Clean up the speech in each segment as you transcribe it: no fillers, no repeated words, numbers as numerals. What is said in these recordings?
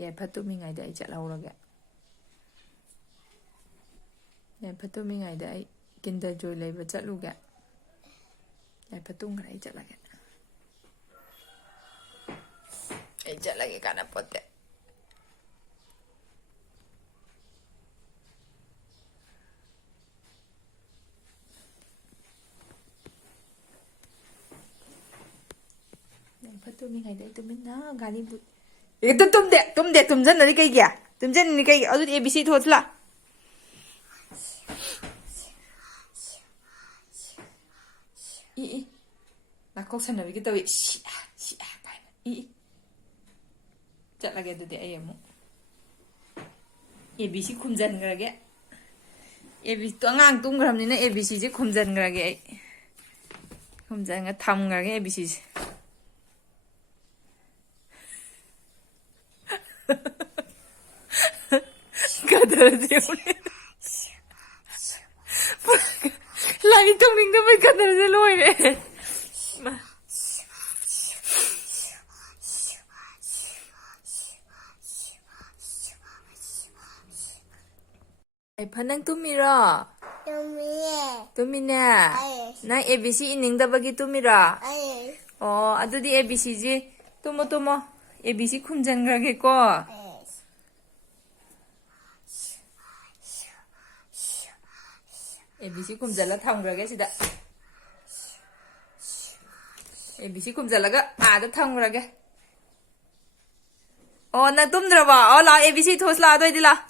ꯌꯥꯏꯐ ꯇꯨꯝꯃꯤꯉꯩꯗ ꯑꯩ ꯆꯠꯍꯧꯔꯒꯦ ꯌꯥꯏꯐ ꯇꯨꯝꯃꯤꯉꯩꯗ ꯑꯩ ꯀꯤꯟꯗꯔ ꯖꯣꯏ ꯂꯩꯕ ꯆꯠꯂꯨꯒꯦ ꯌꯥꯏꯐ ꯇꯨꯝꯈ꯭ꯔꯦ ꯑꯩ ꯆꯠꯂꯒꯦ ꯀꯥꯟꯅꯄꯣꯠꯇꯦ ꯌꯥꯏꯐ ꯇꯨꯝꯃꯤꯉꯩꯗ ꯑꯩ ꯇꯨꯃꯤꯟꯅ ꯒꯥꯔꯤ ꯇꯨꯝꯗꯦ ꯇꯨꯝꯖꯟꯅꯔꯤ ꯀꯩꯒꯤ ꯇꯨꯝꯖꯟꯅꯔꯤ ꯀꯩꯒꯤ ꯑꯗꯨꯗꯤ ꯑꯦ ꯕꯤ ꯁꯤ ꯊꯣꯛꯑꯁꯤ ꯂꯥ ꯏ ꯅꯥꯀꯣꯛ ꯁꯟꯅꯕꯤꯒ ꯇꯧꯏ ꯀꯥꯏꯅ ꯆꯠꯂꯒꯦ ꯑꯗꯨꯗꯤ ꯑꯩ ꯑꯃꯨꯛ ꯑꯦ ꯕꯤ ꯁꯤ ꯈꯨꯝꯖꯤꯟꯈ꯭ꯔꯒꯦ ꯑꯉꯥꯡ ꯇꯨꯝꯈ꯭ꯔꯕꯅꯤꯅ ꯑꯦ ꯕꯤ ꯁꯤꯁꯦ ꯈꯨꯝꯖꯤꯟꯈ꯭ꯔꯒꯦ ꯑꯩ ꯊꯝꯈ꯭ꯔꯒꯦ ꯑꯦ ꯕꯤ ꯁꯤꯁꯦ ꯀꯗꯔꯗꯤ ꯂꯥꯏꯔꯤꯛ ꯇꯧꯅꯤꯡꯗꯕꯩ ꯀꯗꯔꯁꯦ ꯂꯣꯏꯔꯦ ꯌꯥꯏꯐ ꯅꯪ ꯇꯨꯝꯃꯤꯔꯣ ꯇꯨꯝꯃꯤꯅꯦ ꯅꯪ ꯑꯦ ꯕꯤ ꯁꯤ ꯏꯅꯤꯡꯗꯕꯒꯤ ꯇꯨꯝꯃꯤꯔꯣ ꯑꯣ ꯑꯗꯨꯗꯤ ꯑꯦ ꯕꯤ ꯁꯤꯁꯤ ꯇꯨꯝꯃꯣ A B C ꯈꯨꯝꯖꯟꯈ꯭ꯔꯒꯦꯀꯣ A B C ꯈꯨꯝꯖꯤꯜꯂ ꯊꯝꯈ꯭ꯔꯒꯦ ꯁꯤꯗ ꯑꯦ ꯕꯤ ꯁꯤ ꯈꯨꯝꯖꯤꯜꯂꯒ ꯑꯥꯗ ꯊꯝꯈ꯭ꯔꯒꯦ ꯑꯣ ꯅꯪ ꯇꯨꯝꯗ꯭ꯔꯕꯣ ꯑꯣ ꯂꯥꯛꯑꯣ ꯑꯦ ꯕꯤ ꯁꯤ ꯊꯣꯁꯤ ꯂꯥꯛꯑꯣ ꯑꯗꯨꯑꯣꯏꯗꯤ ꯂꯥꯛꯑꯣ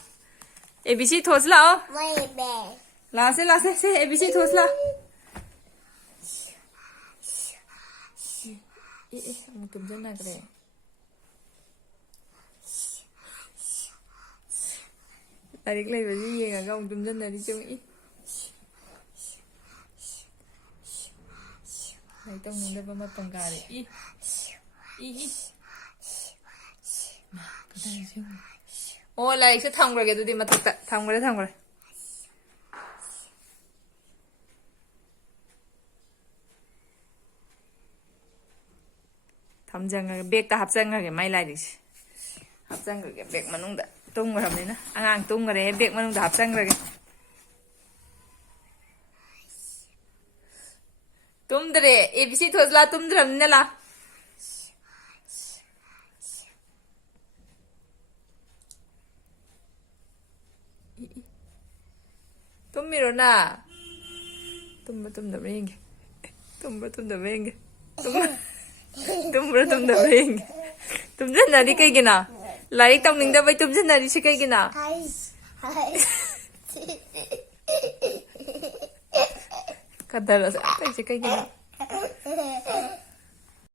ꯑꯦ ꯕꯤ ꯁꯤ ꯊꯣꯁꯤ ꯂꯥꯛꯑꯣ ꯂꯥꯛꯑꯁꯦ ꯁꯦ ꯑꯦ ꯕꯤ ꯁꯤ ꯊꯣꯁꯤ ꯂꯥꯛꯑꯣ ꯑꯃꯨꯛ ꯇꯨꯝꯁꯤꯟꯅꯈ꯭ꯔꯦ ꯂꯥꯏꯔꯤꯛ ꯂꯩꯕꯁꯤ ꯌꯦꯡꯉꯒ ꯑꯃꯨꯛ ꯇꯨꯝꯁꯤꯟꯅꯔꯤ ꯆꯨꯝꯏ ꯂꯥꯏꯔꯤꯛ ꯇꯧꯅꯤꯡꯗꯕ ꯃꯄꯪ ꯀꯥꯔꯦ ꯑꯣ ꯂꯥꯏꯔꯤꯛꯁꯦ ꯊꯝꯈ꯭ꯔꯒꯦ ꯑꯗꯨꯗꯤ ꯃꯊꯛꯇ ꯊꯝꯈ꯭ꯔꯦ ꯊꯝꯖꯟꯈ꯭ꯔꯒꯦ ꯕꯦꯛꯇ ꯍꯥꯞꯆꯟꯈ꯭ꯔꯒꯦ ꯃꯥꯏ ꯂꯥꯏꯔꯤꯛꯁꯦ ꯍꯥꯞꯆꯟꯈ꯭ꯔꯒꯦ ꯕꯦꯛ ꯃꯅꯨꯡꯗ ꯇꯨꯝꯈ꯭ꯔꯕꯅꯤꯅ ꯑꯉꯥꯡ ꯇꯨꯝꯈ꯭ꯔꯦ ꯕꯦꯛ ꯃꯅꯨꯡꯗ ꯍꯥꯞꯆꯟꯈ꯭ꯔꯒꯦ ꯇꯨꯝꯗ꯭ꯔꯦ ꯑꯦ ꯕꯤ ꯁꯤ ꯊꯣꯁꯤ ꯂꯥ ꯇꯨꯝꯗ꯭ꯔꯕꯅꯤꯅ ꯂꯥ ꯇꯨꯝꯃꯤꯔꯣꯅ ꯇꯨꯝꯕ꯭ꯔꯥ ꯌꯦꯡꯒꯦ ꯇꯨꯝꯁꯤꯟꯅꯔꯤ ꯀꯩꯒꯤꯅꯣ ꯂꯥꯏꯔꯤꯛ ꯇꯧꯅꯤꯡꯗꯕꯩ ꯇꯨꯝꯁꯤꯟꯅꯔꯤꯁꯤ ꯀꯩꯒꯤꯅꯣ ꯀꯗꯔ ꯑꯇꯩꯁꯦ ꯀꯩꯒꯤꯅꯣ